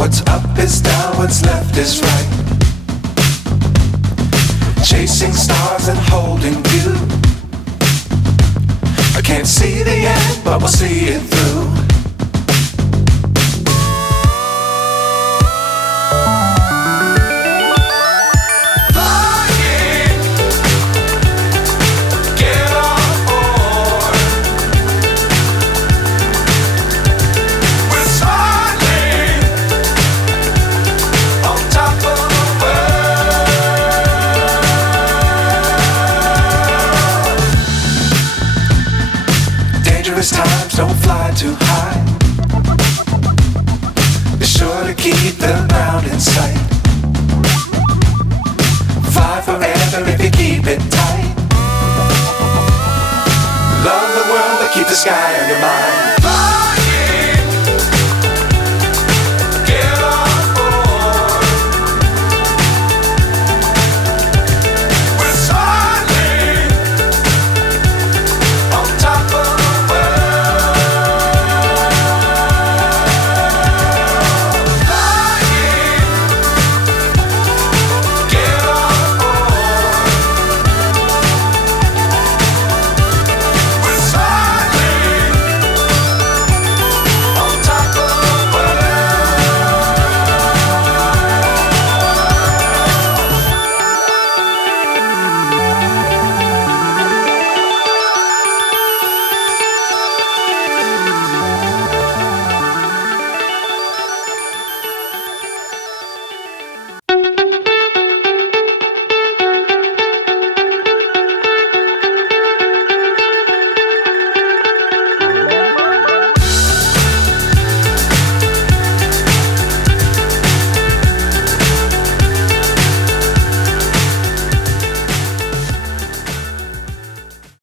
What's up is down, what's left is right. Chasing stars and holding you. I can't see the end, but we'll see it through. Dangerous times, don't fly too high. Be sure to keep the ground in sight. Fly forever if you keep it tight. Love the world, but keep the sky on your mind.